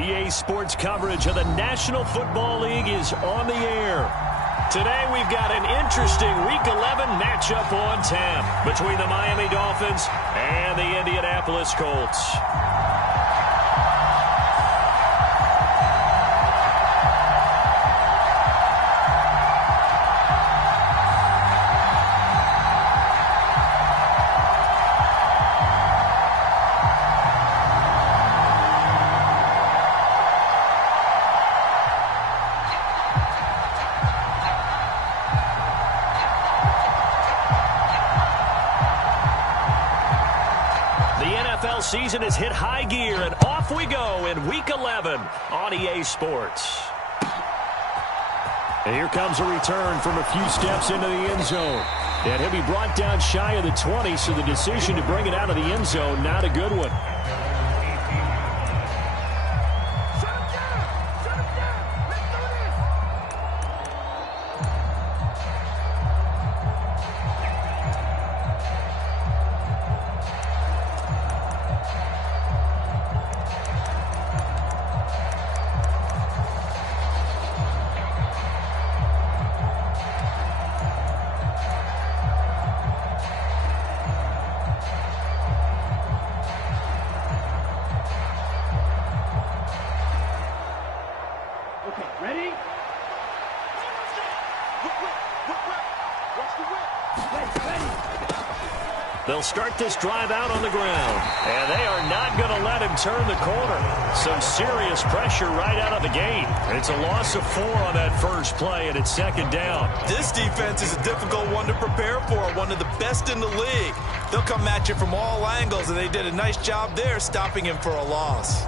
EA Sports coverage of the National Football League is on the air. Today we've got an interesting Week 11 matchup on tap between the Miami Dolphins and the Indianapolis Colts. Season has hit high gear, and off we go in Week 11 on EA Sports. And here comes a return from a few steps into the end zone. And he'll be brought down shy of the 20, so the decision to bring it out of the end zone, not a good one. They'll start this drive out on the ground, and they are not going to let him turn the corner. Some serious pressure right out of the gate. It's a loss of 4 on that first play, and it's second down. This defense is a difficult one to prepare for, one of the best in the league. They'll come at you from all angles, and they did a nice job there stopping him for a loss.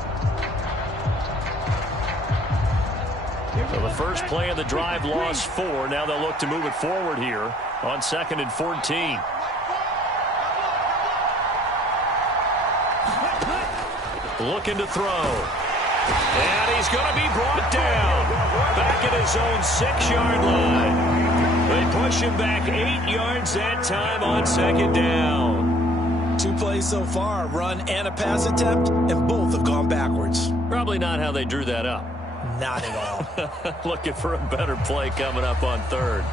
So the first play of the drive lost 4. Now they'll look to move it forward here on 2nd and 14. Looking to throw. And he's going to be brought down. Back at his own 6-yard line. They push him back 8 yards that time on 2nd down. 2 plays so far, a run and a pass attempt, and both have gone backwards. Probably not how they drew that up. Not at all. Looking for a better play coming up on 3rd.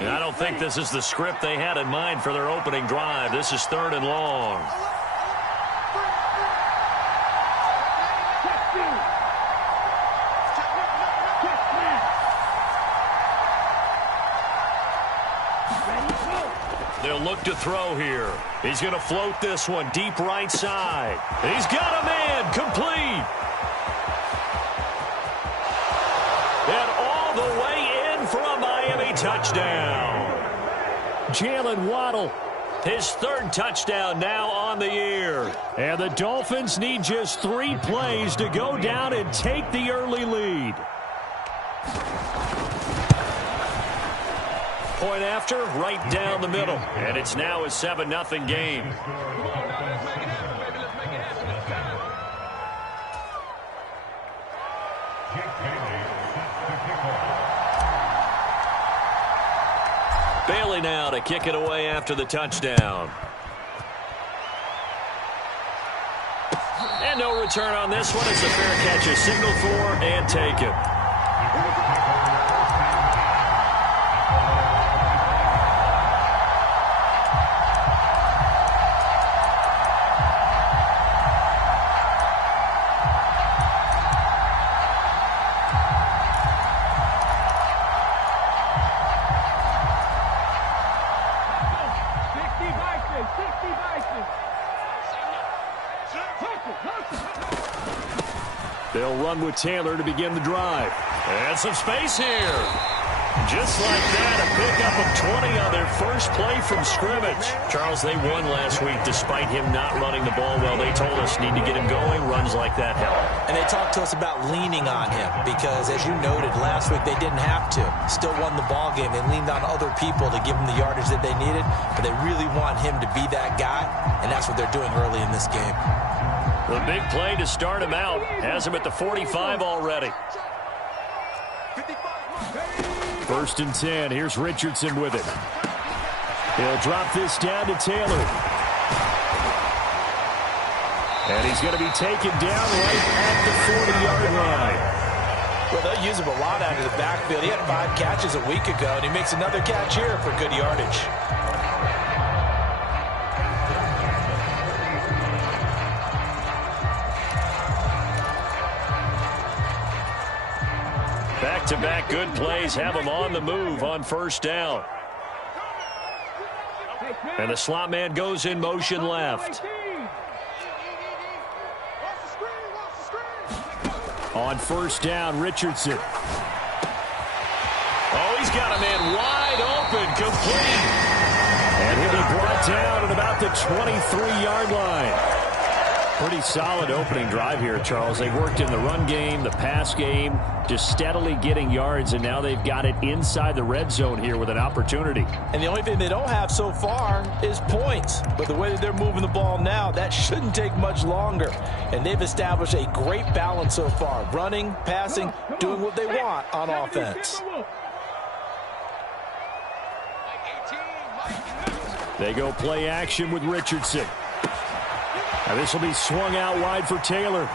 And I don't think this is the script they had in mind for their opening drive. This is 3rd and long. They'll look to throw here. He's going to float this one deep right side. He's got a man complete. And all the way in for a Miami touchdown. Jalen Waddle, his 3rd touchdown now on the year. And the Dolphins need just 3 plays to go down and take the early lead. Point after, right down the middle. And it's now a 7-0 game. Bailey now to kick it away after the touchdown. And no return on this one. It's a fair catch, a signal for, and taken. They'll run with Taylor to begin the drive. And some space here. Just like that, a pickup of 20 on their first play from scrimmage. Charles, they won last week despite him not running the ball well. They told us need to get him going. Runs like that help. And they talked to us about leaning on him because, as you noted, last week they didn't have to. Still won the ball game. They leaned on other people to give them the yardage that they needed, but they really want him to be that guy, and that's what they're doing early in this game. The big play to start him out has him at the 45 already. 1st and 10. Here's Richardson with it. He'll drop this down to Taylor. And he's going to be taken down right at the 40-yard line. Well, they'll use him a lot out of the backfield. He had 5 catches a week ago, and he makes another catch here for good yardage. Back-to-back good plays have him on the move on first down. And the slot man goes in motion left. On first down, Richardson. Oh, he's got a man wide open, complete. And he'll be brought down at about the 23-yard line. Pretty solid opening drive here, Charles. They worked in the run game, the pass game, just steadily getting yards, and now they've got it inside the red zone here with an opportunity. And the only thing they don't have so far is points. But the way that they're moving the ball now, that shouldn't take much longer. And they've established a great balance so far. Running, passing, doing what they want on offense. They go play action with Richardson. Now this will be swung out wide for Taylor.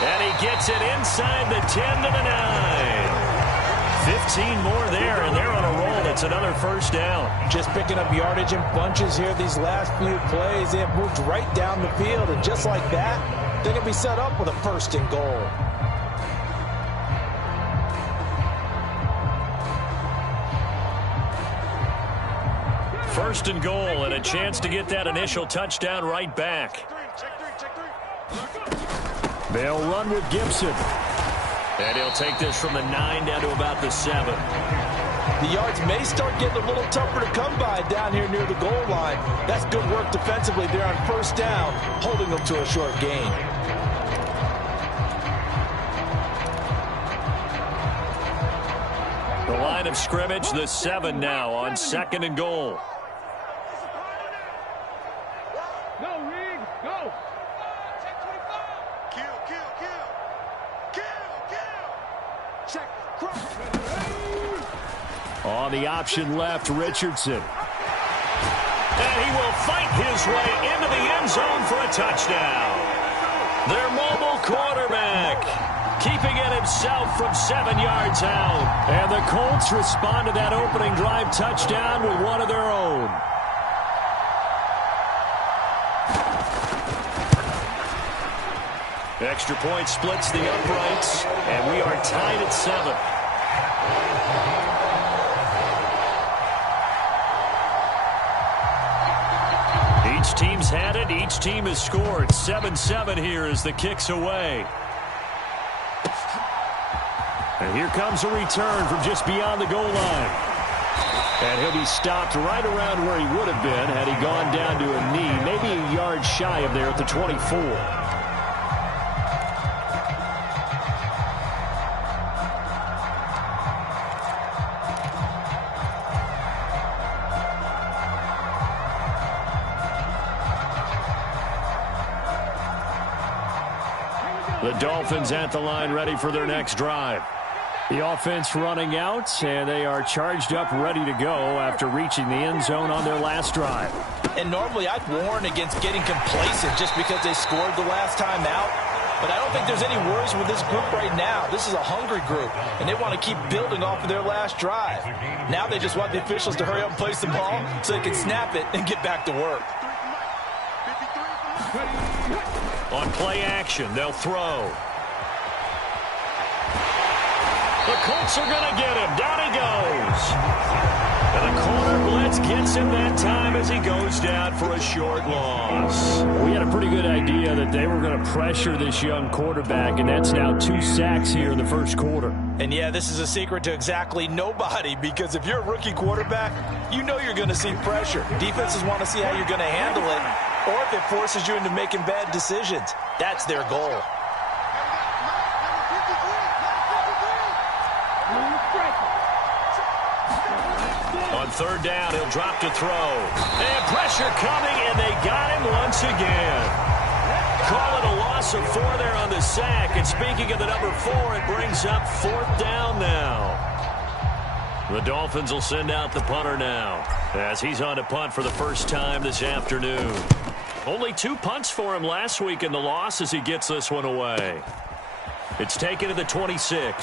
And he gets it inside the 10 to the 9. 15 more there, and they're on a roll. It's another first down. Just picking up yardage in bunches here these last few plays. They have moved right down the field, and just like that, they're going to be set up with a first and goal. First and goal, and a chance to get that initial touchdown right back. They'll run with Gibson. And he'll take this from the 9 down to about the 7. The yards may start getting a little tougher to come by down here near the goal line. That's good work defensively there on first down, holding them to a short gain. The line of scrimmage, the 7 now on second and goal. On the option left, Richardson. And he will fight his way into the end zone for a touchdown. Their mobile quarterback keeping it himself from 7 yards out. And the Colts respond to that opening drive touchdown with one of their own. Extra point splits the uprights, and we are tied at 7. Each team's had it. Each team has scored. 7-7 here as the kick's away. And here comes a return from just beyond the goal line. And he'll be stopped right around where he would have been had he gone down to a knee, maybe a yard shy of there at the 24. The Dolphins at the line ready for their next drive. The offense running out, and they are charged up, ready to go after reaching the end zone on their last drive. And normally I'd warn against getting complacent just because they scored the last time out. But I don't think there's any worries with this group right now. This is a hungry group, and they want to keep building off of their last drive. Now they just want the officials to hurry up and place the ball so they can snap it and get back to work. On play action, they'll throw. The Colts are going to get him. Down he goes. And the corner blitz gets him that time as he goes down for a short loss. We had a pretty good idea that they were going to pressure this young quarterback, and that's now 2 sacks here in the first quarter. And yeah, this is a secret to exactly nobody, because if you're a rookie quarterback, you know you're going to see pressure. Defenses want to see how you're going to handle it, or if it forces you into making bad decisions. That's their goal. On third down, he'll drop to throw. And pressure coming, and they got him once again. Call it a loss of 4 there on the sack. And speaking of the number 4, it brings up 4th down now. The Dolphins will send out the punter now. as he's on to punt for the first time this afternoon. Only 2 punts for him last week in the loss as he gets this one away. It's taken to the 26.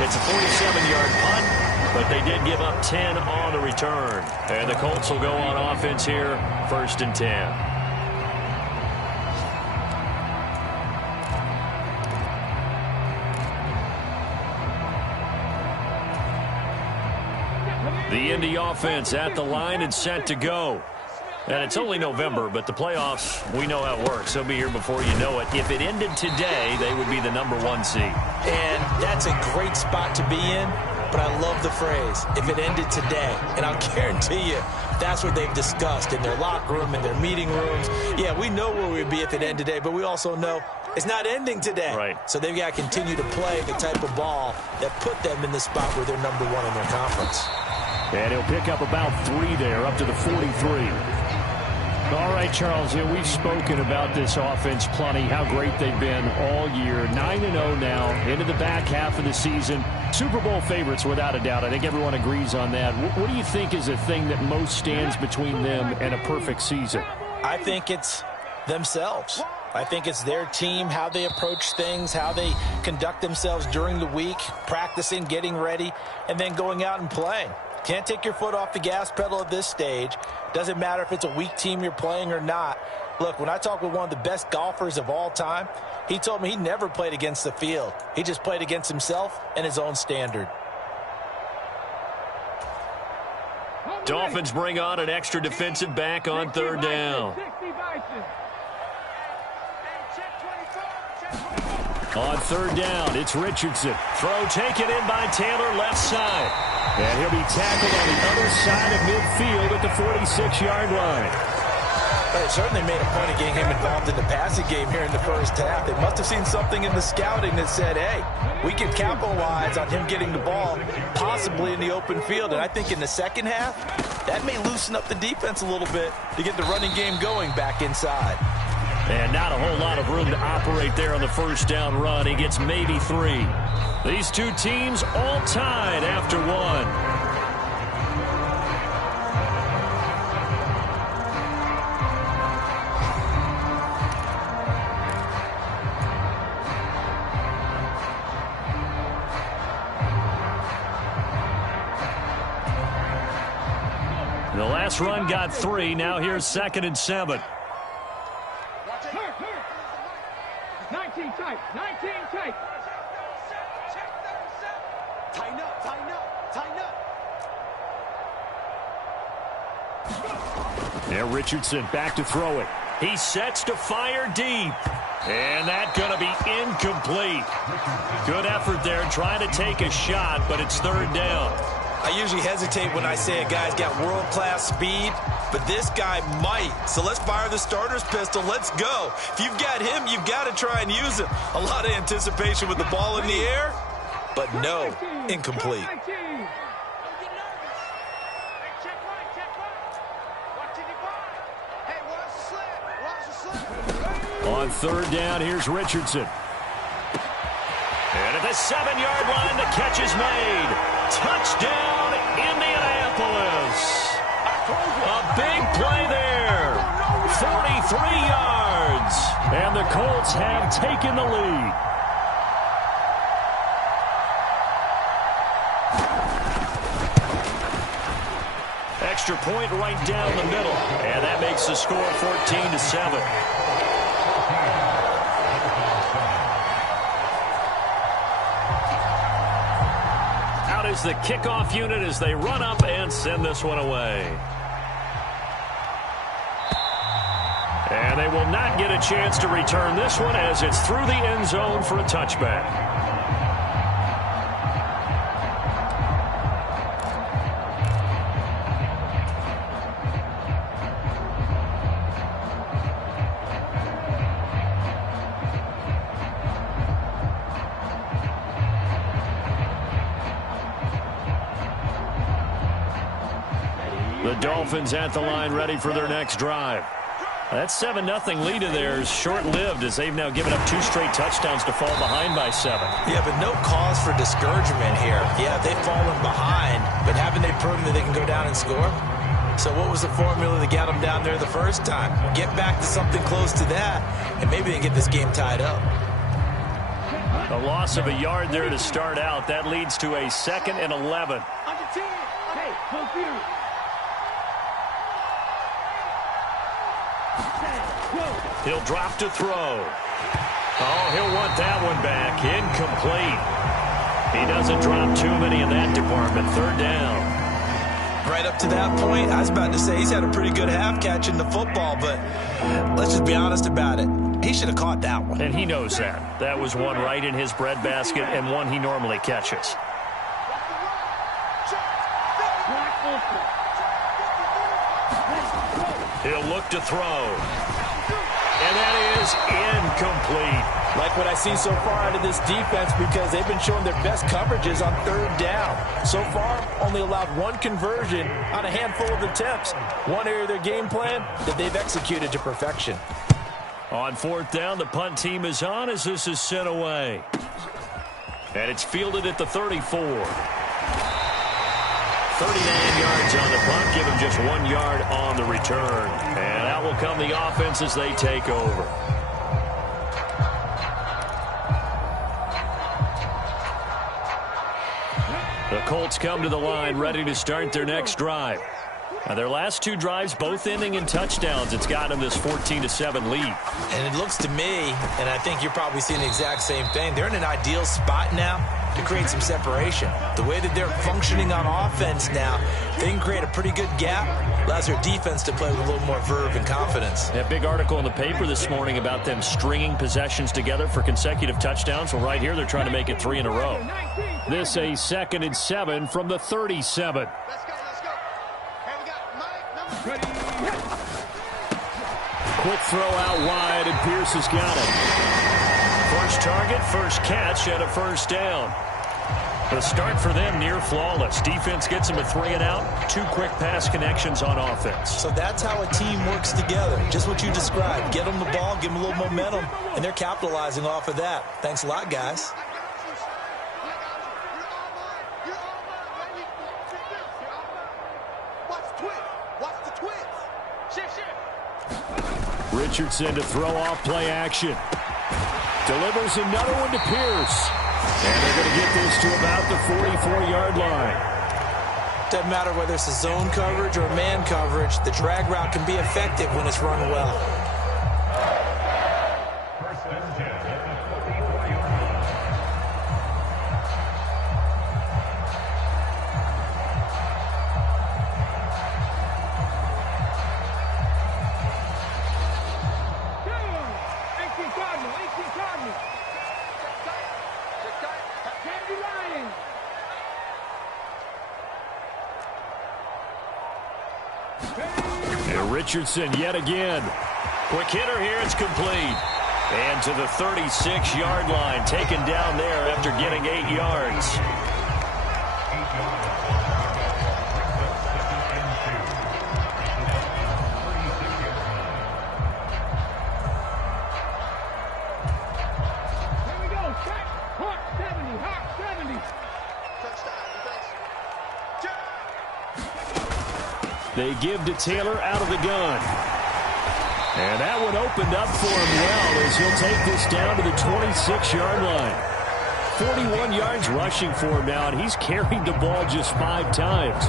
It's a 47-yard punt, but they did give up 10 on the return. And the Colts will go on offense here, 1st and 10. The Indy offense at the line and set to go. And it's only November, but the playoffs, we know how it works. They'll be here before you know it. If it ended today, they would be the #1 seed. And that's a great spot to be in, but I love the phrase, if it ended today. And I'll guarantee you, that's what they've discussed in their locker room, in their meeting rooms. Yeah, we know where we'd be if it ended today, but we also know it's not ending today. Right. So they've got to continue to play the type of ball that put them in the spot where they're #1 in their conference. And he'll pick up about 3 there, up to the 43. All right, Charles, we've spoken about this offense plenty, how great they've been all year. 9-0 now, into the back half of the season. Super Bowl favorites, without a doubt. I think everyone agrees on that. What do you think is the thing that most stands between them and a perfect season? I think it's themselves. I think it's their team, how they approach things, how they conduct themselves during the week, practicing, getting ready, and then going out and playing. Can't take your foot off the gas pedal at this stage. Doesn't matter if it's a weak team you're playing or not. Look, when I talk with one of the best golfers of all time, he told me he never played against the field. He just played against himself and his own standard. Dolphins bring on an extra defensive back on 3rd down. On 3rd down, it's Richardson. Throw taken in by Taylor, left side. And he'll be tackled on the other side of midfield at the 46-yard line. They certainly made a point of getting him involved in the passing game here in the first half. They must have seen something in the scouting that said, hey, we can capitalize on him getting the ball possibly in the open field. And I think in the second half, that may loosen up the defense a little bit to get the running game going back inside. And not a whole lot of room to operate there on the 1st down run. He gets maybe 3. These two teams all tied after 1. The last run got 3. Now here's 2nd and 7. 19 tight, 19 tight. Tighten up, tighten up, tighten up. There, Richardson back to throw it. He sets to fire deep. And that's going to be incomplete. Good effort there trying to take a shot, but it's 3rd down. I usually hesitate when I say a guy's got world-class speed, but this guy might. So let's fire the starter's pistol. Let's go. If you've got him, you've got to try and use him. A lot of anticipation with the ball in the air, but no, incomplete. On 3rd down, here's Richardson. And at the 7-yard line, the catch is made. Touchdown, Indianapolis. A big play there. 43 yards. And the Colts have taken the lead. Extra point right down the middle. And that makes the score 14-7. Is the kickoff unit as they run up and send this one away. And they will not get a chance to return this one as it's through the end zone for a touchback. The Dolphins at the line ready for their next drive. That 7-0 lead of theirs short-lived as they've now given up 2 straight touchdowns to fall behind by 7. Yeah, but no cause for discouragement here. Yeah, they've fallen behind, but haven't they proven that they can go down and score? So what was the formula that got them down there the first time? Get back to something close to that, and maybe they get this game tied up. A loss of a yard there to start out. That leads to a 2nd and 11. Hey, confused. He'll drop to throw. Oh, he'll want that one back. Incomplete. He doesn't drop too many in that department. 3rd down. Right up to that point, I was about to say he's had a pretty good half catching the football, but let's just be honest about it. He should have caught that one. And he knows that. That was one right in his breadbasket and one he normally catches. He'll look to throw. And that is incomplete. Like what I've seen so far out of this defense, because they've been showing their best coverages on 3rd down. So far, only allowed 1 conversion on a handful of attempts. One area of their game plan that they've executed to perfection. On 4th down, the punt team is on as this is sent away. And it's fielded at the 34. 39 yards on the punt, give him just 1 yard on the return. And out will come the offense as they take over. The Colts come to the line, ready to start their next drive. Now, their last 2 drives, both ending in touchdowns. It's got them this 14-7 lead. And it looks to me, and I think you're probably seeing the exact same thing, they're in an ideal spot now to create some separation. The way that they're functioning on offense now, they can create a pretty good gap. Allows their defense to play with a little more verve and confidence. A big article in the paper this morning about them stringing possessions together for consecutive touchdowns. Well, right here, they're trying to make it 3 in a row. This a 2nd and 7 from the 37. Quick throw out wide, and Pierce has got it. First target, first catch, and a 1st down. The start for them near flawless. Defense gets them a 3 and out. 2 quick pass connections on offense. So that's how a team works together. Just what you described. Get them the ball, give them a little momentum, and they're capitalizing off of that. Thanks a lot, guys. Richardson to throw off play action. Delivers another one to Pierce. And they're going to get this to about the 44-yard line. Doesn't matter whether it's a zone coverage or man coverage, the drag route can be effective when it's run well. Richardson yet again. Quick hitter here, it's complete. And to the 36-yard line, taken down there after getting 8 yards. Here we go. Hawk 70. Hawk 70. They give to Taylor out of the gun. And that one opened up for him well as he'll take this down to the 26-yard line. 41 yards rushing for him now, and he's carried the ball just 5 times.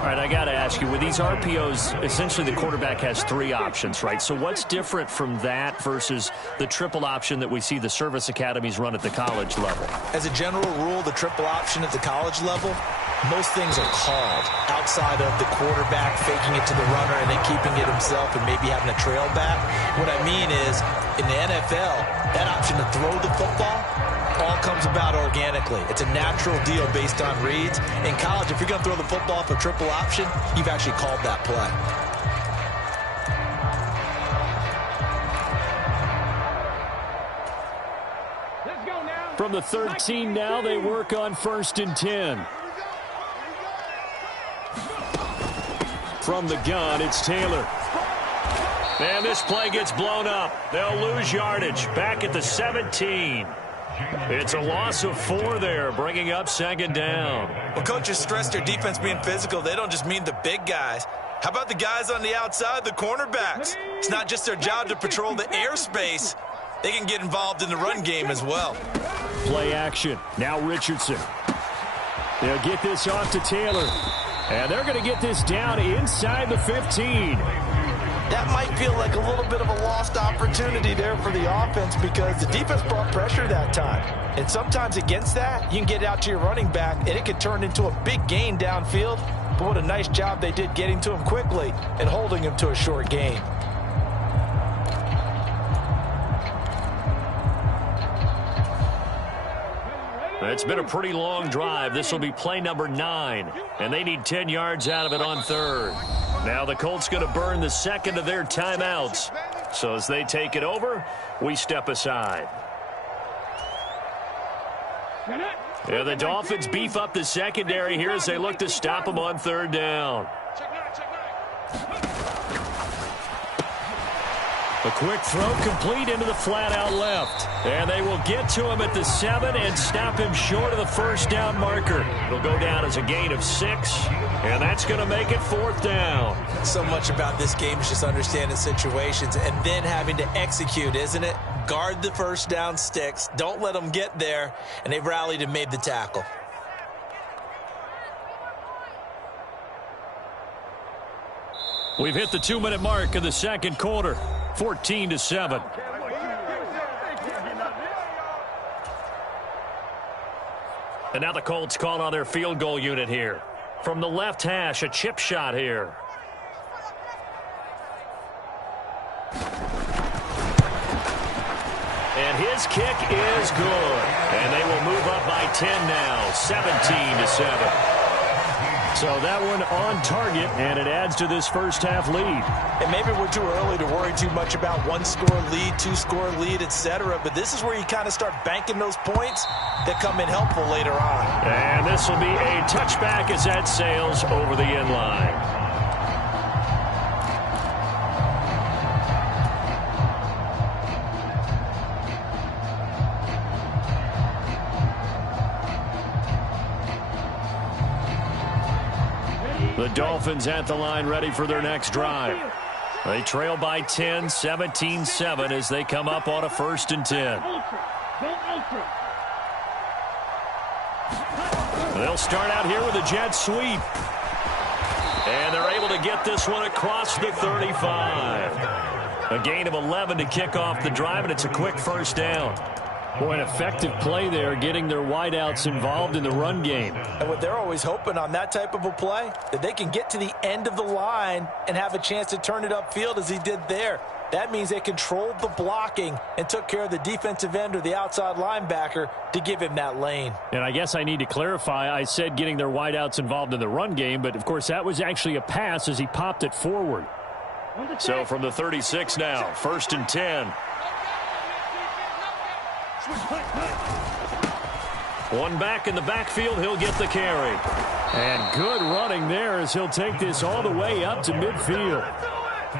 All right, I got to ask you, with these RPOs, essentially the quarterback has 3 options, right? So what's different from that versus the triple option that we see the service academies run at the college level? As a general rule, the triple option at the college level, most things are called outside of the quarterback faking it to the runner and then keeping it himself and maybe having a trail back. What I mean is, in the NFL, that option to throw the football all comes about organically. It's a natural deal based on reads. In college, if you're going to throw the football for triple option, you've actually called that play. Let's go now. From the 13 now, they work on 1st and 10. From the gun, it's Taylor. And this play gets blown up. They'll lose yardage. Back at the 17. It's a loss of 4 there, bringing up second down. Well, coaches stress their defense being physical. They don't just mean the big guys. How about the guys on the outside, the cornerbacks? It's not just their job to patrol the airspace. They can get involved in the run game as well. Play action. Now Richardson. They'll get this off to Taylor. And they're going to get this down inside the 15. That might feel like a little bit of a lost opportunity there for the offense because the defense brought pressure that time. And sometimes against that, you can get out to your running back, and it can turn into a big gain downfield. But what a nice job they did getting to him quickly and holding him to a short gain. It's been a pretty long drive. This will be play number 9, and they need 10 yards out of it on third. Now the Colts going to burn the second of their timeouts. So as they take it over, we step aside. Yeah, the Dolphins beef up the secondary here as they look to stop them on third down. A quick throw complete into the flat out left. And they will get to him at the 7 and stop him short of the first down marker. It'll go down as a gain of 6, and that's going to make it 4th down. So much about this game is just understanding situations and then having to execute, isn't it? Guard the first down sticks. Don't let them get there. And they've rallied and made the tackle. We've hit the 2-minute mark of the second quarter. 14-7. And now the Colts call on their field goal unit here. From the left hash, a chip shot here. And his kick is good. And they will move up by 10 now, 17-7. So that one on target, and it adds to this first half lead. And maybe we're too early to worry too much about 1-score lead, 2-score lead, etc. But this is where you kind of start banking those points that come in helpful later on. And this will be a touchback as that sails over the end line. The Dolphins at the line ready for their next drive. They trail by 10, 17-7 as they come up on a 1st and 10. They'll start out here with a jet sweep. And they're able to get this one across the 35. A gain of 11 to kick off the drive, and it's a quick first down. Boy, an effective play there, getting their wideouts involved in the run game. And what they're always hoping on that type of a play, that they can get to the end of the line and have a chance to turn it upfield as he did there. That means they controlled the blocking and took care of the defensive end or the outside linebacker to give him that lane. And I guess I need to clarify, I said getting their wideouts involved in the run game, but of course that was actually a pass as he popped it forward. So from the 36 now, 1st and 10. One back in the backfield, he'll get the carry. And good running there as he'll take this all the way up to midfield.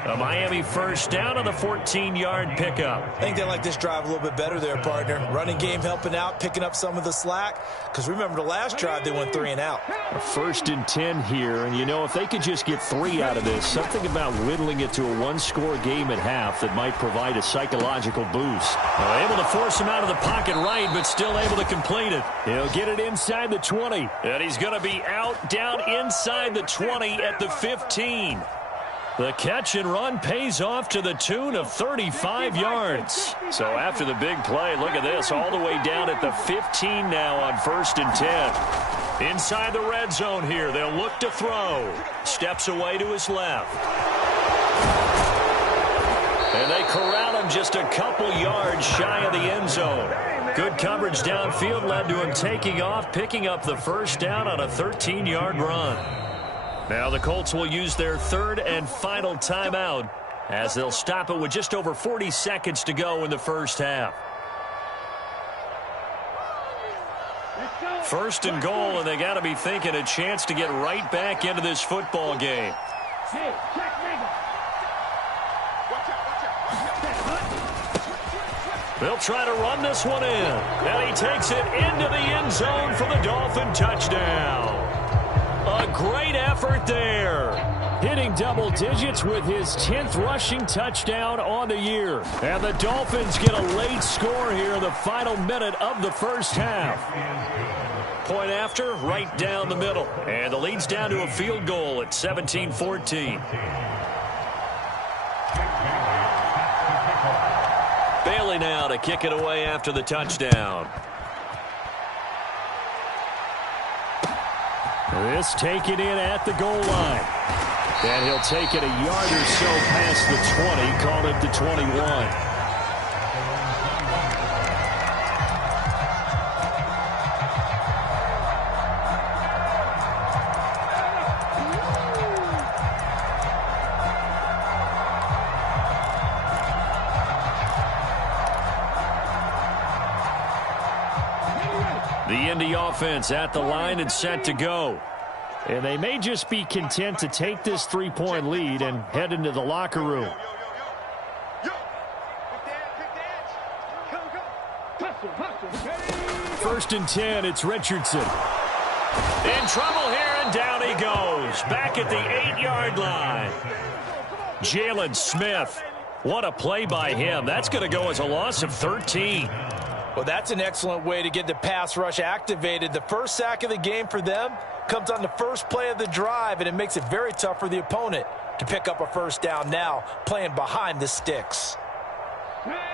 A Miami first down on the 14-yard pickup. I think they like this drive a little bit better there, partner. Running game helping out, picking up some of the slack. Because remember the last drive, they went 3 and out. A 1st and 10 here. And, you know, if they could just get 3 out of this, something about whittling it to a 1-score game at half that might provide a psychological boost. Able to force him out of the pocket right, but still able to complete it. He'll get it inside the 20. And he's going to be out, down inside the 20 at the 15. The catch and run pays off to the tune of 35 yards. So after the big play, look at this, all the way down at the 15 now on 1st and 10. Inside the red zone here, they'll look to throw. Steps away to his left. And they corral him just a couple yards shy of the end zone. Good coverage downfield led to him taking off, picking up the first down on a 13-yard run. Now the Colts will use their 3rd and final timeout as they'll stop it with just over 40 seconds to go in the first half. 1st and goal, and they got to be thinking a chance to get right back into this football game. They'll try to run this one in. And he takes it into the end zone for the Dolphin touchdown. A great effort there. Hitting double digits with his 10th rushing touchdown on the year. And the Dolphins get a late score here in the final minute of the first half. Point after, right down the middle. And the lead's down to a field goal at 17-14. Bailey now to kick it away after the touchdown. This taken in at the goal line. And he'll take it a yard or so past the 20, call it the 21. The Indy offense at the line and set to go. And they may just be content to take this 3-point lead and head into the locker room. First and 10, it's Richardson. In trouble here, and down he goes. Back at the 8-yard line. Jalen Smith. What a play by him. That's going to go as a loss of 13. Well, that's an excellent way to get the pass rush activated. The first sack of the game for them comes on the first play of the drive, and it makes it very tough for the opponent to pick up a first down now, playing behind the sticks.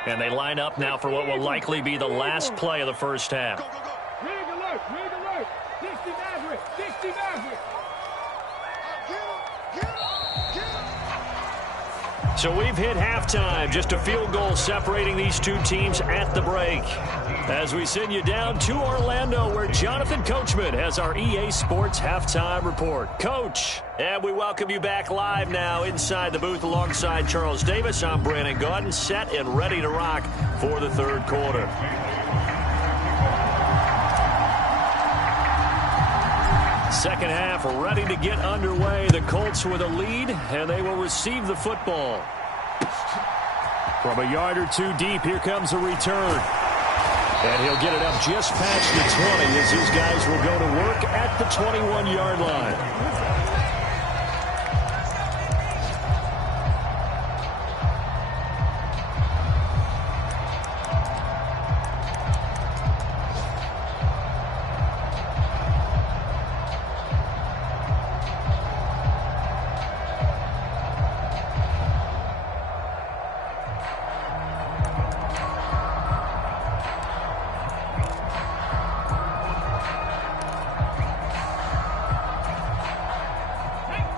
And they line up now for what will likely be the last play of the first half. Rig alert, rig alert. 60 Maverick, 60 Maverick. So we've hit halftime. Just a field goal separating these two teams at the break. As we send you down to Orlando, where Jonathan Coachman has our EA Sports Halftime Report. Coach, and we welcome you back live now inside the booth alongside Charles Davis. I'm Brandon Gaudin, set and ready to rock for the third quarter. Second half ready to get underway. The Colts with a lead, and they will receive the football. From a yard or two deep, here comes a return. And he'll get it up just past the 20 as his guys will go to work at the 21-yard line.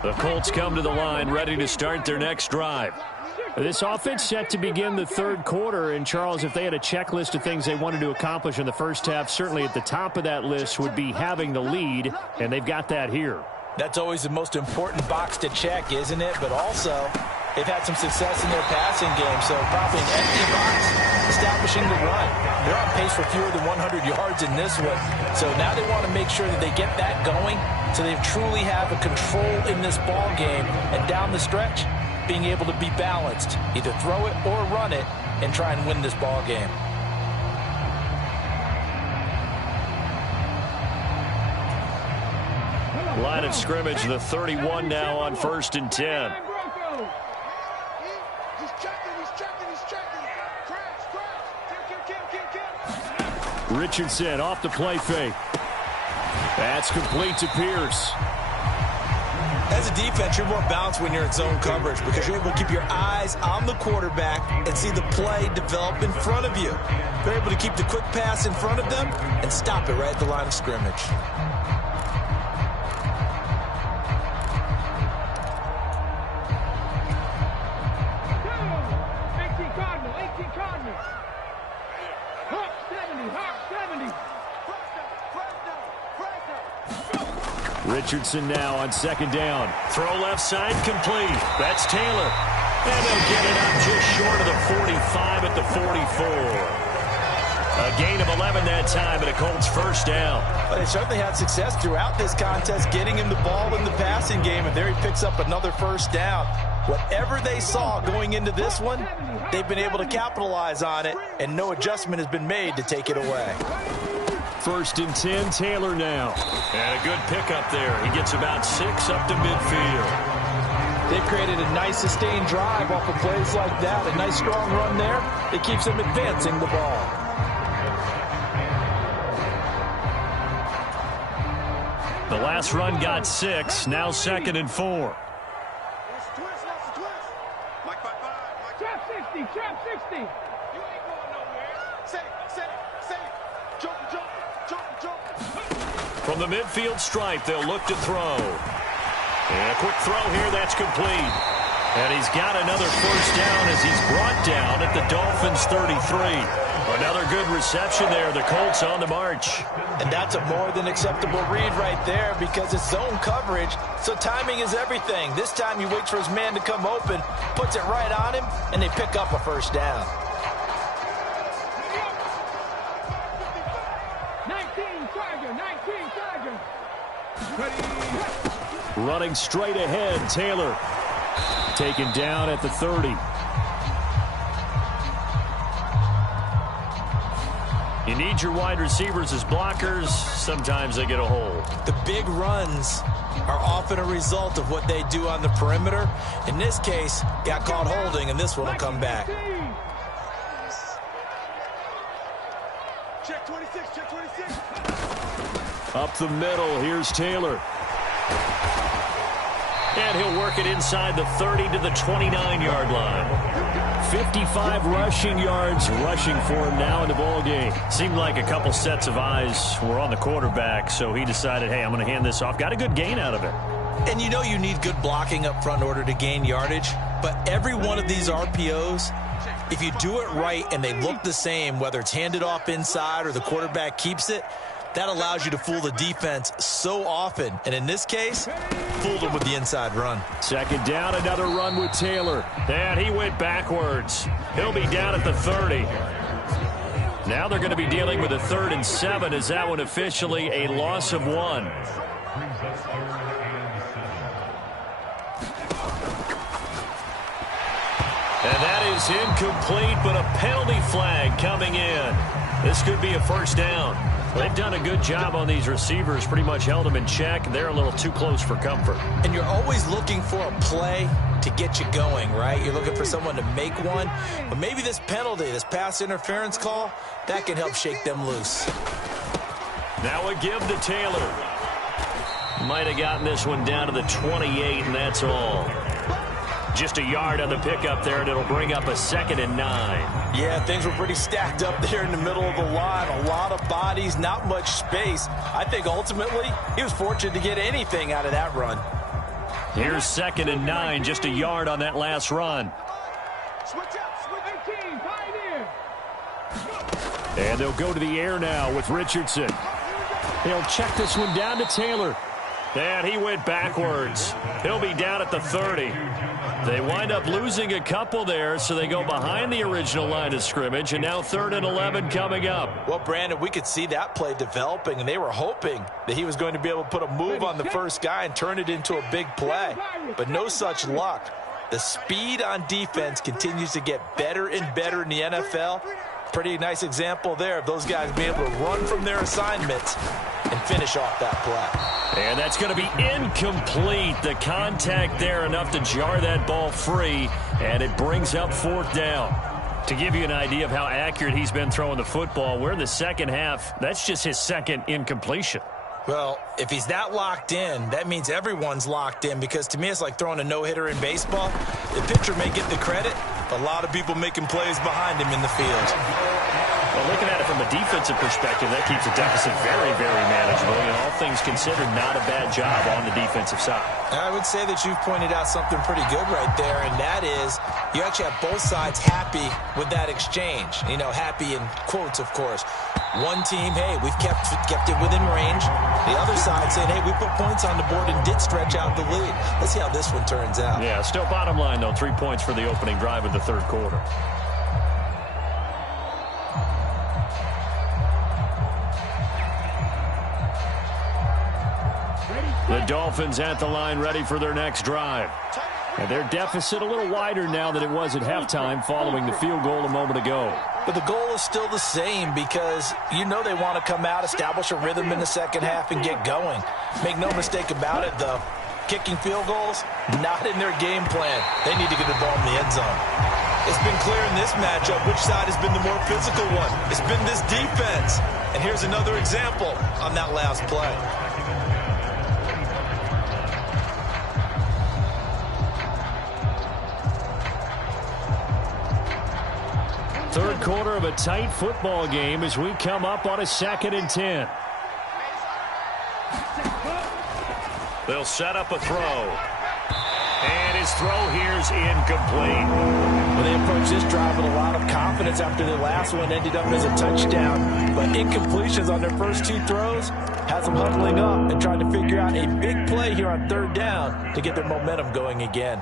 The Colts come to the line, ready to start their next drive. This offense set to begin the third quarter. And, Charles, if they had a checklist of things they wanted to accomplish in the first half, certainly at the top of that list would be having the lead, and they've got that here. That's always the most important box to check, isn't it? But also, they've had some success in their passing game, so probably an empty box, establishing the run. They're on pace for fewer than 100 yards in this one. So now they want to make sure that they get that going so they truly have a control in this ball game. And down the stretch, being able to be balanced, either throw it or run it, and try and win this ball game. Line of scrimmage, the 31 now on 1st and 10. Richardson off the play fake. That's complete to Pierce. As a defense, you're more balanced when you're in zone coverage because you're able to keep your eyes on the quarterback and see the play develop in front of you. They're able to keep the quick pass in front of them and stop it right at the line of scrimmage. Richardson now on 2nd down. Throw left side complete. That's Taylor. And they'll get it up just short of the 45 at the 44. A gain of 11 that time and a Colts first down. But they certainly had success throughout this contest, getting him the ball in the passing game, and there he picks up another first down. Whatever they saw going into this one, they've been able to capitalize on it, and no adjustment has been made to take it away. 1st and 10, Taylor now. And a good pickup there. He gets about 6 up to midfield. They've created a nice sustained drive off of plays like that. A nice strong run there that keeps them advancing the ball. The last run got 6. Now 2nd and 4. Trap 60, trap 60. You ain't going nowhere. Say, jump. From the midfield stripe, they'll look to throw. And a quick throw here, that's complete. And he's got another 1st down as he's brought down at the Dolphins' 33. Another good reception there. The Colts on the march. And that's a more than acceptable read right there because it's zone coverage, so timing is everything. This time he waits for his man to come open, puts it right on him, and they pick up a 1st down. 19 Tiger. Running straight ahead, Taylor. Taken down at the 30. You need your wide receivers as blockers. Sometimes they get a hole. The big runs are often a result of what they do on the perimeter. In this case, got caught holding, and this one will come back. Check 26. Up the middle, here's Taylor. And he'll work it inside the 30 to the 29-yard line. 55 rushing yards rushing for him now in the ball game. Seemed like a couple sets of eyes were on the quarterback, so he decided, hey, I'm going to hand this off. Got a good gain out of it. And you know you need good blocking up front in order to gain yardage, but every one of these RPOs, if you do it right and they look the same, whether it's handed off inside or the quarterback keeps it, that allows you to fool the defense so often. And in this case, fooled them with the inside run. 2nd down, another run with Taylor. And he went backwards. He'll be down at the 30. Now they're going to be dealing with a 3rd and 7. Is that one officially a loss of 1? And that is incomplete, but a penalty flag coming in. This could be a 1st down. They've done a good job on these receivers, pretty much held them in check. They're a little too close for comfort. And you're always looking for a play to get you going, right? You're looking for someone to make one. But maybe this penalty, this pass interference call, that can help shake them loose. Now a give to Taylor. Might have gotten this one down to the 28, and that's all. Just a yard on the pickup there, and it'll bring up a 2nd and 9. Yeah, things were pretty stacked up there in the middle of the line. A lot of bodies, not much space. I think ultimately he was fortunate to get anything out of that run. Here's 2nd and 9, just a yard on that last run. Switch 18, Pioneer. And they'll go to the air now with Richardson. They'll check this one down to Taylor. And he went backwards. He'll be down at the 30. They wind up losing a couple there, so they go behind the original line of scrimmage, and now 3rd and 11 coming up. Well, Brandon, we could see that play developing, and they were hoping that he was going to be able to put a move on the 1st guy and turn it into a big play. But no such luck. The speed on defense continues to get better and better in the NFL. Pretty nice example there of those guys being able to run from their assignments and finish off that play. And that's going to be incomplete. The contact there enough to jar that ball free, and it brings up 4th down. To give you an idea of how accurate he's been throwing the football, we're in the 2nd half. That's just his 2nd incompletion. Well, if he's that locked in, that means everyone's locked in, because to me it's like throwing a no-hitter in baseball. The pitcher may get the credit, but a lot of people making plays behind him in the field. Well, looking at it from a defensive perspective, that keeps the deficit very, very manageable. You know, all things considered, not a bad job on the defensive side. I would say that you've pointed out something pretty good right there, and that is you actually have both sides happy with that exchange. You know, happy in quotes, of course. One team, hey, we've kept it within range. The other side saying, hey, we put points on the board and did stretch out the lead. Let's see how this one turns out. Yeah, still bottom line, though, 3 points for the opening drive of the 3rd quarter. The Dolphins at the line, ready for their next drive. And their deficit a little wider now than it was at halftime following the field goal a moment ago. But the goal is still the same because you know they want to come out, establish a rhythm in the second half, and get going. Make no mistake about it, though. Kicking field goals, not in their game plan. They need to get the ball in the end zone. It's been clear in this matchup which side has been the more physical one. It's been this defense. And here's another example on that last play. Third quarter of a tight football game as we come up on a 2nd and 10. They'll set up a throw. And his throw here's incomplete. Well, they approached this drive with a lot of confidence after their last one ended up as a touchdown. But incompletions on their first 2 throws has them huddling up and trying to figure out a big play here on 3rd down to get their momentum going again.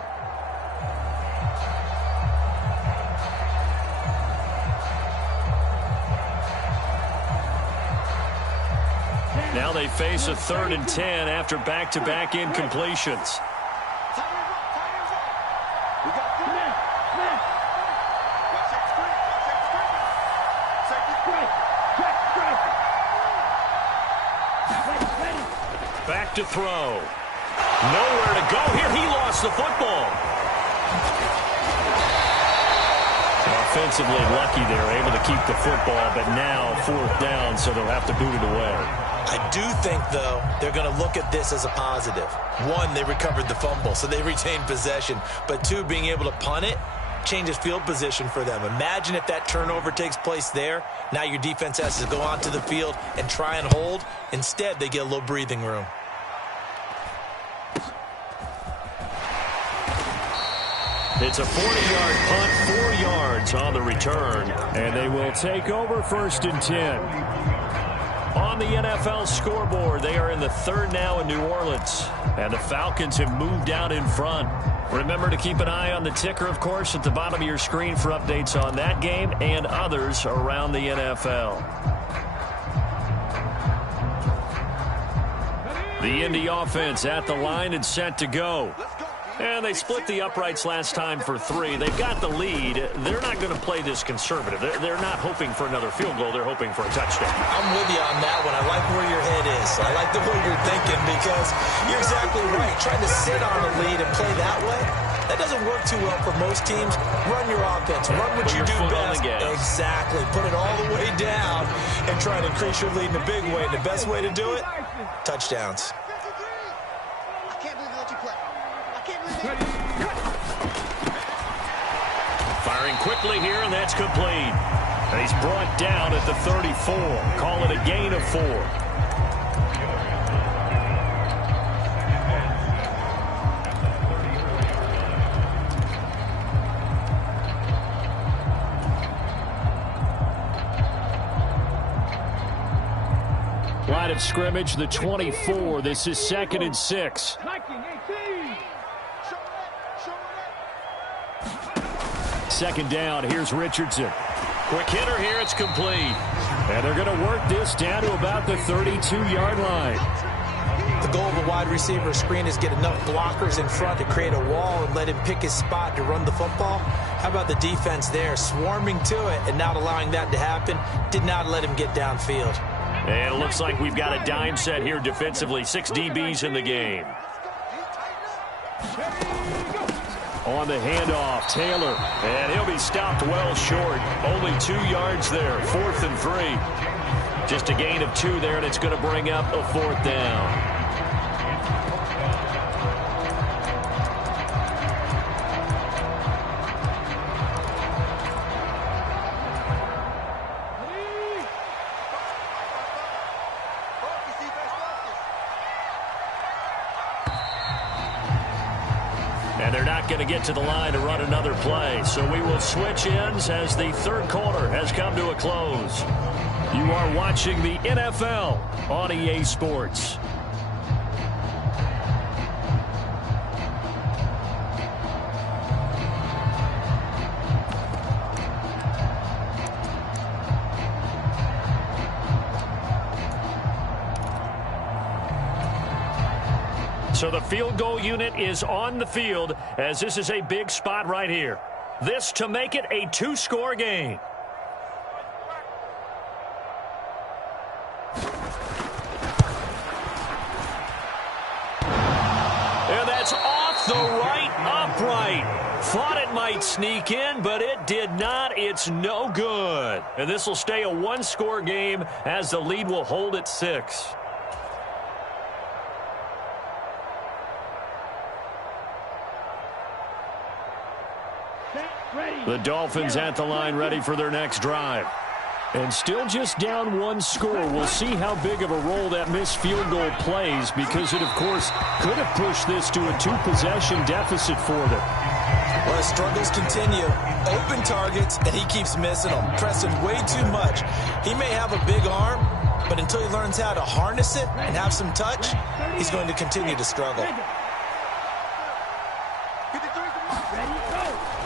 Now they face a 3rd and 10 after back-to-back incompletions. Back to throw. Nowhere to go here. He lost the football. Offensively lucky they're able to keep the football, but now 4th down, so they'll have to boot it away. I do think, though, they're going to look at this as a positive. 1, they recovered the fumble, so they retained possession. But 2, being able to punt it changes field position for them. Imagine if that turnover takes place there. Now your defense has to go onto the field and try and hold. Instead, they get a little breathing room. It's a 40-yard punt, 4 yards on the return. And they will take over 1st and 10. On the NFL scoreboard, they are in the 3rd now in New Orleans. And the Falcons have moved out in front. Remember to keep an eye on the ticker, of course, at the bottom of your screen for updates on that game and others around the NFL. The Indy offense at the line and set to go. And they split the uprights last time for 3. They've got the lead. They're not going to play this conservative. They're not hoping for another field goal. They're hoping for a touchdown. I'm with you on that one. I like where your head is. I like the way you're thinking because you're exactly right. Trying to sit on a lead and play that way, that doesn't work too well for most teams. Run your offense. Run what you do best. Exactly. Put it all the way down and try and increase your lead in a big way. And the best way to do it, touchdowns. Firing quickly here, and that's complete. And he's brought down at the 34. Call it a gain of 4. Line of scrimmage, the 24. This is 2nd and 6. Second down, here's Richardson. Quick hitter here, it's complete. And they're going to work this down to about the 32-yard line. The goal of a wide receiver screen is get enough blockers in front to create a wall and let him pick his spot to run the football. How about the defense there, swarming to it and not allowing that to happen? Did not let him get downfield. And it looks like we've got a dime set here defensively. 6 DBs in the game. On the handoff, Taylor. And he'll be stopped well short. Only 2 yards there. 4th and 3. Just a gain of 2 there, and it's going to bring up a 4th down. And they're not going to get to the line to run another play. So we will switch ends as the 3rd quarter has come to a close. You are watching the NFL on EA Sports. So the field goal unit is on the field as this is a big spot right here. This to make it a 2-score game. And that's off the right upright. Thought it might sneak in, but it did not. It's no good. And this will stay a 1-score game as the lead will hold at 6. The Dolphins at the line ready for their next drive. And still just down 1 score. We'll see how big of a role that missed field goal plays because it, of course, could have pushed this to a 2-possession deficit for them. Well, his struggles continue. Open targets, and he keeps missing them, pressing way too much. He may have a big arm, but until he learns how to harness it and have some touch, he's going to continue to struggle.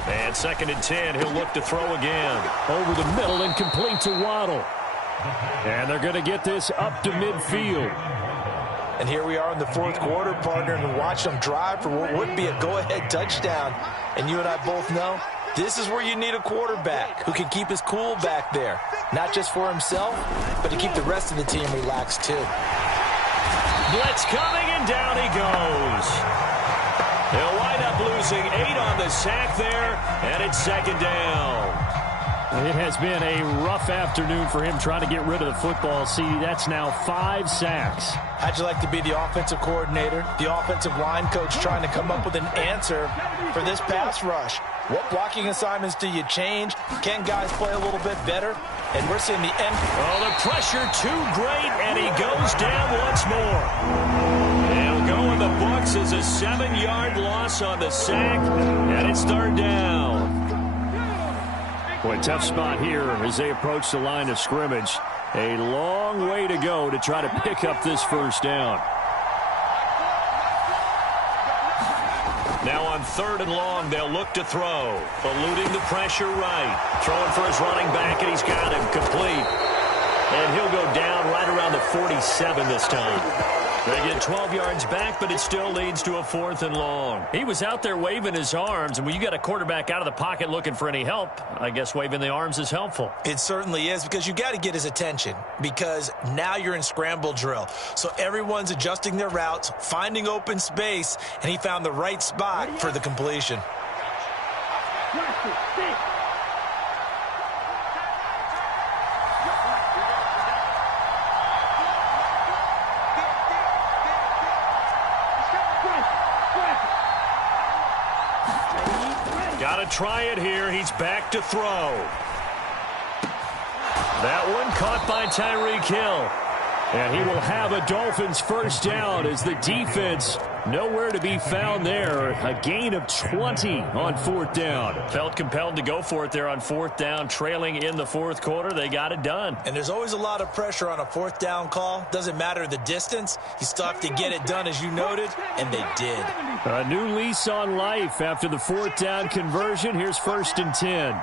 And 2nd and 10, he'll look to throw again. Over the middle and complete to Waddle. And they're going to get this up to midfield. And here we are in the 4th quarter, partner, and watch them drive for what would be a go-ahead touchdown. And you and I both know this is where you need a quarterback who can keep his cool back there. Not just for himself, but to keep the rest of the team relaxed too. Blitz coming, and down he goes. They'll wind up losing 8 on the sack there, and it's 2nd down. It has been a rough afternoon for him trying to get rid of the football. See, that's now 5 sacks. How'd you like to be the offensive coordinator, the offensive line coach trying to come up with an answer for this pass rush? What blocking assignments do you change? Can guys play a little bit better? And we're seeing the end. Oh, the pressure too great, and he goes down once more. He'll go in the books as a 7-yard loss on the sack, and it's 3rd down. Boy, tough spot here as they approach the line of scrimmage. A long way to go to try to pick up this 1st down. Now on 3rd and long, they'll look to throw. Eluding the pressure right. Throwing for his running back, and he's got him complete. And he'll go down right around the 47 this time. They get 12 yards back, but it still leads to a 4th and long. He was out there waving his arms, and when you got a quarterback out of the pocket looking for any help, I guess waving the arms is helpful. It certainly is, because you got to get his attention, because now you're in scramble drill. So everyone's adjusting their routes, finding open space, and he found the right spot for the completion. Got to try it here. He's back to throw. That one caught by Tyreek Hill. And he will have a Dolphins 1st down as the defense nowhere to be found there. A gain of 20 on 4th down. Felt compelled to go for it there on 4th down, trailing in the 4th quarter. They got it done. And there's always a lot of pressure on a 4th down call. Doesn't matter the distance. You still have to get it done, as you noted, and they did. A new lease on life after the 4th down conversion. Here's 1st and 10.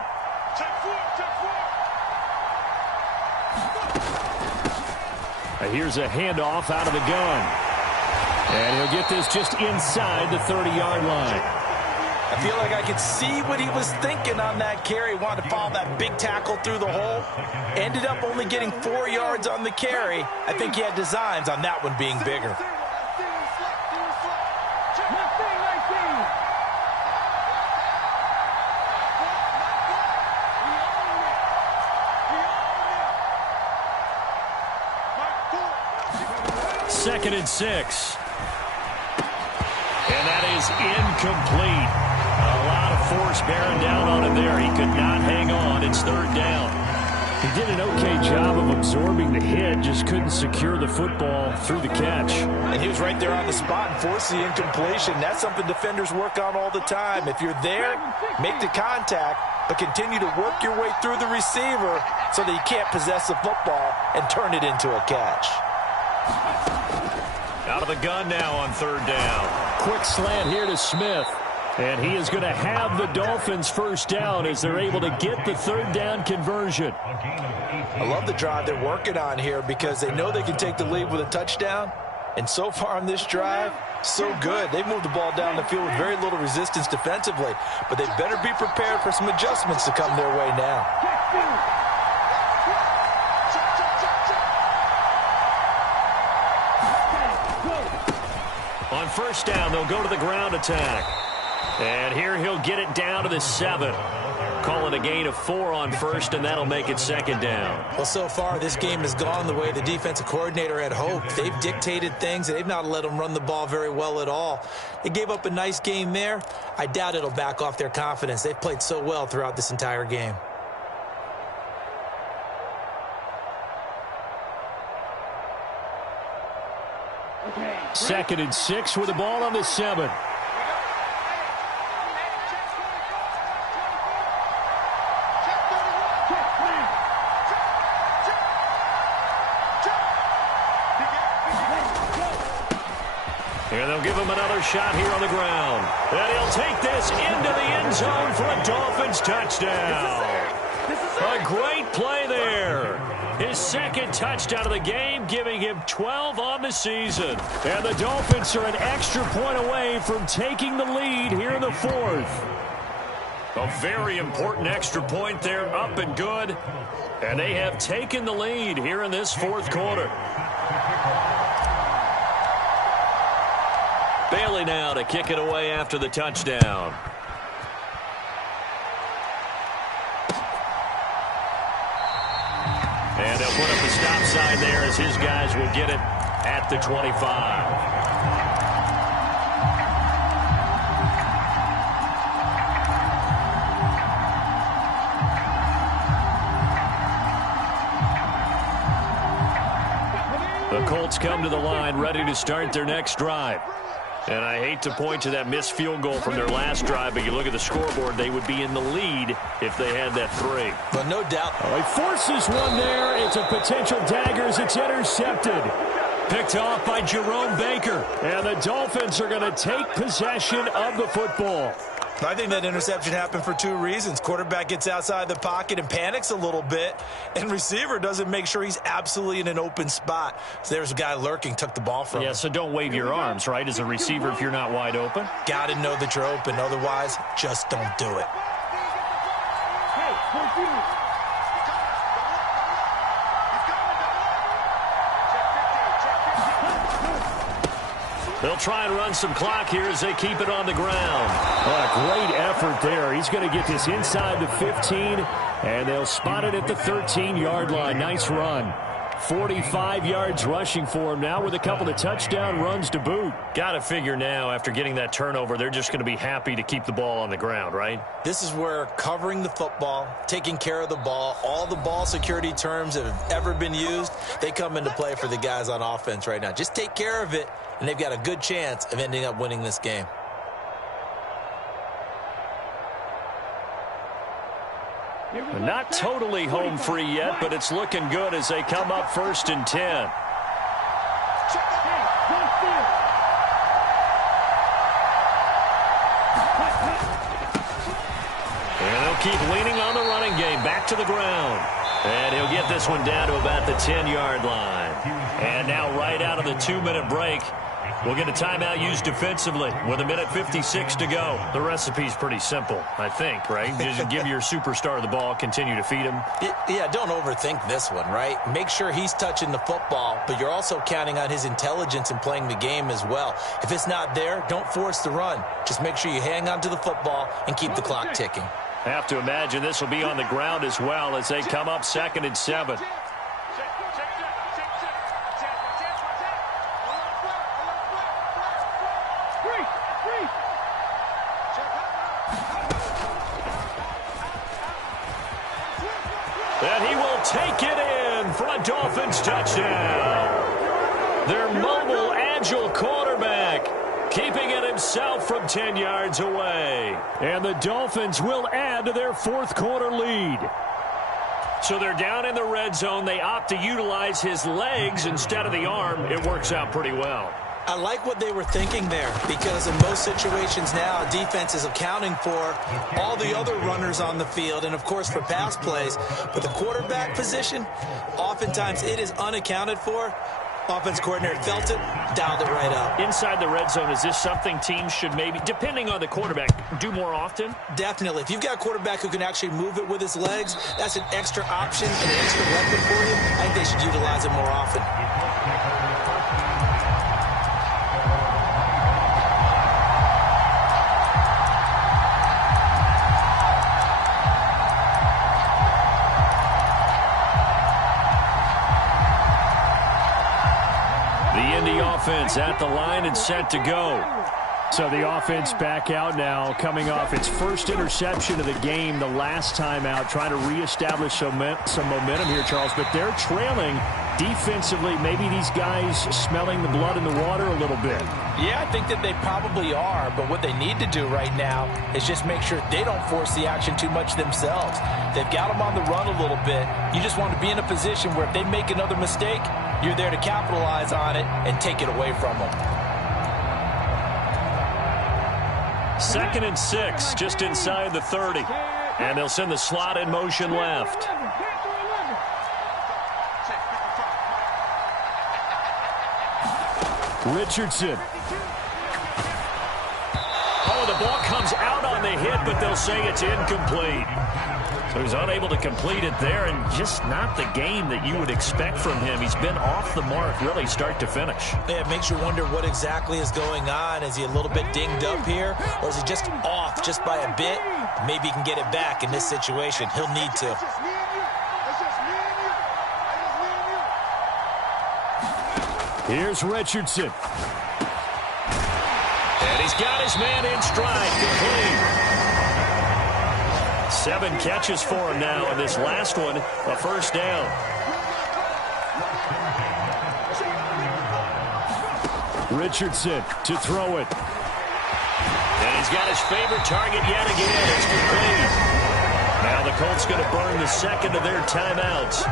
Here's a handoff out of the gun. And he'll get this just inside the 30-yard line. I feel like I could see what he was thinking on that carry. Wanted to follow that big tackle through the hole. Ended up only getting 4 yards on the carry. I think he had designs on that one being bigger. Second and 6. And that is incomplete. A lot of force bearing down on him there. He could not hang on. It's 3rd down. He did an okay job of absorbing the hit, just couldn't secure the football through the catch. And he was right there on the spot and forced the incompletion. That's something defenders work on all the time. If you're there, make the contact, but continue to work your way through the receiver so that you can't possess the football and turn it into a catch. Out of the gun now on 3rd down. Quick slant here to Smith. And he is going to have the Dolphins 1st down as they're able to get the 3rd down conversion. I love the drive they're working on here because they know they can take the lead with a touchdown, And so far on this drive, so good. They've moved the ball down the field with very little resistance defensively, but they better be prepared for some adjustments to come their way now. On first down, they'll go to the ground attack. And here he'll get it down to the 7. Call it a gain of 4 on first, and that'll make it second down. Well, so far, this game has gone the way the defensive coordinator had hoped. They've dictated things, and they've not let them run the ball very well at all. They gave up a nice game there. I doubt it'll back off their confidence. They've played so well throughout this entire game. Second and 6 with the ball on the 7. And they'll give him another shot here on the ground. And he'll take this into the end zone for a Dolphins touchdown. A great play there. His second touchdown of the game, giving him 12 on the season. And the Dolphins are an extra point away from taking the lead here in the 4th. A very important extra point there, up and good. And they have taken the lead here in this 4th quarter. Bailey now to kick it away after the touchdown. And they'll put up the stop sign there as his guys will get it at the 25. The Colts come to the line ready to start their next drive. And I hate to point to that missed field goal from their last drive, but you look at the scoreboard, they would be in the lead if they had that 3. But no doubt. Oh, he forces one there. It's a potential dagger as it's intercepted. Picked off by Jerome Baker. And the Dolphins are going to take possession of the football. I think that interception happened for 2 reasons. Quarterback gets outside the pocket and panics a little bit, and receiver doesn't make sure he's absolutely in an open spot. So there's a guy lurking, took the ball from him. Yeah, so don't wave your arms, right, as a receiver if you're not wide open. Got to know that you're open. Otherwise, just don't do it. Hey, confused. They'll try and run some clock here as they keep it on the ground. Oh, a great effort there. He's going to get this inside the 15, and they'll spot it at the 13-yard line. Nice run. 45 yards rushing for him now with a couple of touchdown runs to boot. Got to figure now, after getting that turnover, they're just going to be happy to keep the ball on the ground, right? This is where covering the football, taking care of the ball, all the ball security terms that have ever been used, they come into play for the guys on offense right now. Just take care of it, and they've got a good chance of ending up winning this game. Not totally home free yet, but it's looking good as they come up 1st and 10. And they'll keep leaning on the running game. Back to the ground. And he'll get this one down to about the 10-yard line. And now right out of the 2-minute break, we'll get a timeout used defensively with 1:56 to go. The recipe's pretty simple, I think, right? Just give your superstar the ball, continue to feed him. Yeah, don't overthink this one, right? Make sure he's touching the football, but you're also counting on his intelligence in playing the game as well. If it's not there, don't force the run. Just make sure you hang on to the football and keep the clock ticking. Have to imagine this will be on the ground as well as they come up 2nd and 7. And he will take it in for a Dolphins touchdown. Their mobile, agile quarterback keeping it himself from 10 yards away. And the Dolphins will add to their 4th quarter lead. So they're down in the red zone. They opt to utilize his legs instead of the arm. It works out pretty well. I like what they were thinking there, because in most situations now, defense is accounting for all the other runners on the field and, of course, for pass plays. But the quarterback position, oftentimes it is unaccounted for. Offense coordinator felt it, dialed it right up. Inside the red zone, is this something teams should maybe, depending on the quarterback, do more often? Definitely. If you've got a quarterback who can actually move it with his legs, that's an extra option and an extra weapon for you. I think they should utilize it more often. Offense at the line and set to go. So the offense back out now, coming off its first interception of the game the last time out, trying to reestablish some momentum here, Charles. But they're trailing defensively. Maybe these guys smelling the blood in the water a little bit. Yeah, I think that they probably are. But what they need to do right now is just make sure they don't force the action too much themselves. They've got them on the run a little bit. You just want to be in a position where if they make another mistake, you're there to capitalize on it and take it away from them. 2nd and 6, just inside the 30. And they'll send the slot in motion left. Richardson. Oh, the ball comes out on the hit, but they'll say it's incomplete. So he's unable to complete it there, and just not the game that you would expect from him. He's been off the mark, really, start to finish. Yeah, it makes you wonder what exactly is going on. Is he a little bit dinged up here, or is he just off just by a bit? Maybe he can get it back in this situation. He'll need to. Here's Richardson. And he's got his man in stride, complete. 7 catches for him now, and this last one, a first down. Richardson to throw it. And he's got his favorite target yet again. It's complete. Now the Colts going to burn the second of their timeouts,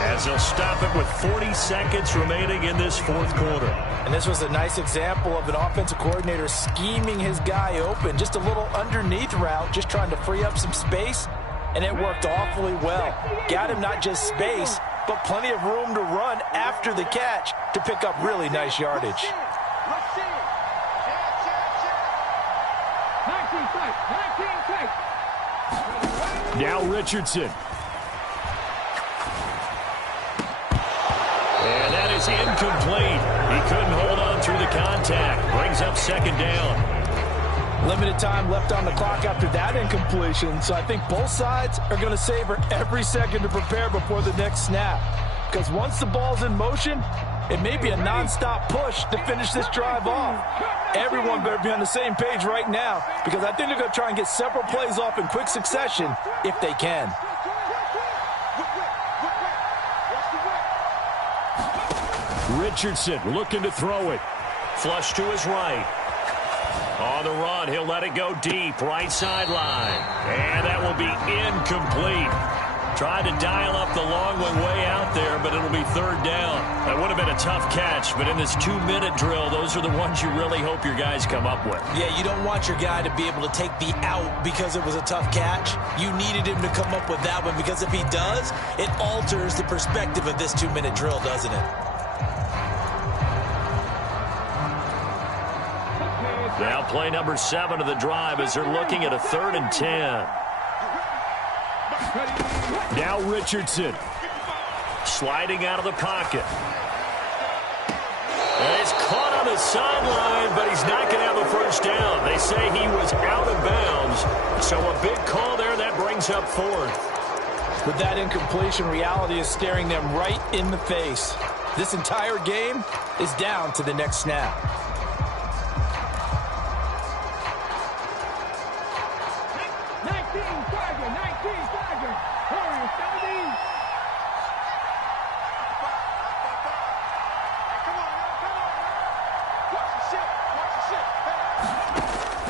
as they'll stop it with 40 seconds remaining in this fourth quarter. And this was a nice example of an offensive coordinator scheming his guy open. Just a little underneath route, just trying to free up some space, and it worked awfully well. Got him not just space, but plenty of room to run after the catch to pick up really nice yardage. Now Richardson. And that is incomplete. He couldn't hold on through the contact. Brings up second down. Limited time left on the clock after that incompletion, so I think both sides are going to savor every second to prepare before the next snap. Because once the ball's in motion, it may be a nonstop push to finish this drive off. Everyone better be on the same page right now, because I think they're going to try and get several plays off in quick succession if they can. Richardson looking to throw it. Flush to his right. On the run, he'll let it go deep, right sideline. And that will be incomplete. Tried to dial up the long one way out there, but it'll be third down. That would have been a tough catch, but in this 2-minute drill, those are the ones you really hope your guys come up with. Yeah, you don't want your guy to be able to take the out because it was a tough catch. You needed him to come up with that one, because if he does, it alters the perspective of this 2-minute drill, doesn't it? Now play number 7 of the drive as they're looking at a 3rd and 10. Now Richardson. Sliding out of the pocket. And it's caught on the sideline, but he's not going to have a first down. They say he was out of bounds. So a big call there. That brings up 4th. With that incompletion, reality is staring them right in the face. This entire game is down to the next snap.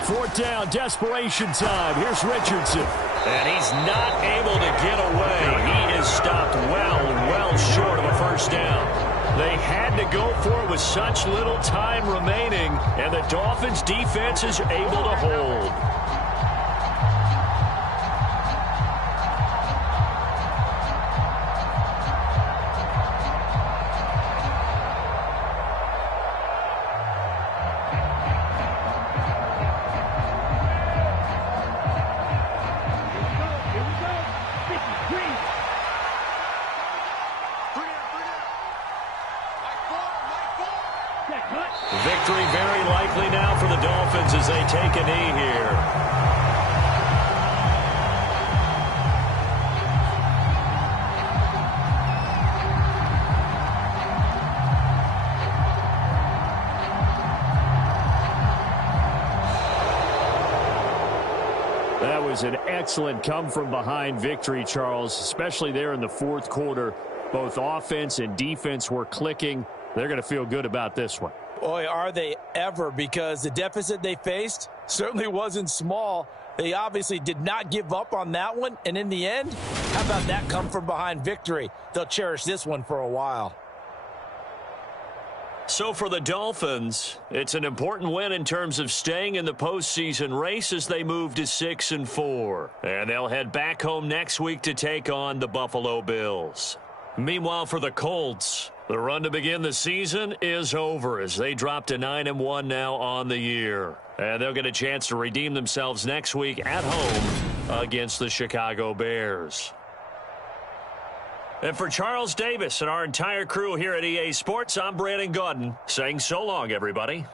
Fourth down, desperation time. Here's Richardson. And he's not able to get away. He is stopped well short of a first down. They had to go for it with such little time remaining, and the Dolphins' defense is able to hold. Victory very likely now for the Dolphins as they take a knee here. That was an excellent come-from-behind victory, Charles, especially there in the fourth quarter. Both offense and defense were clicking. They're going to feel good about this one. Boy, are they ever, because the deficit they faced certainly wasn't small. They obviously did not give up on that one, and in the end, how about that come-from-behind victory? They'll cherish this one for a while. So for the Dolphins, it's an important win in terms of staying in the postseason race as they move to 6-4. And they'll head back home next week to take on the Buffalo Bills. Meanwhile, for the Colts, the run to begin the season is over as they drop to 9-1 now on the year. And they'll get a chance to redeem themselves next week at home against the Chicago Bears. And for Charles Davis and our entire crew here at EA Sports, I'm Brandon Gaudin saying so long, everybody.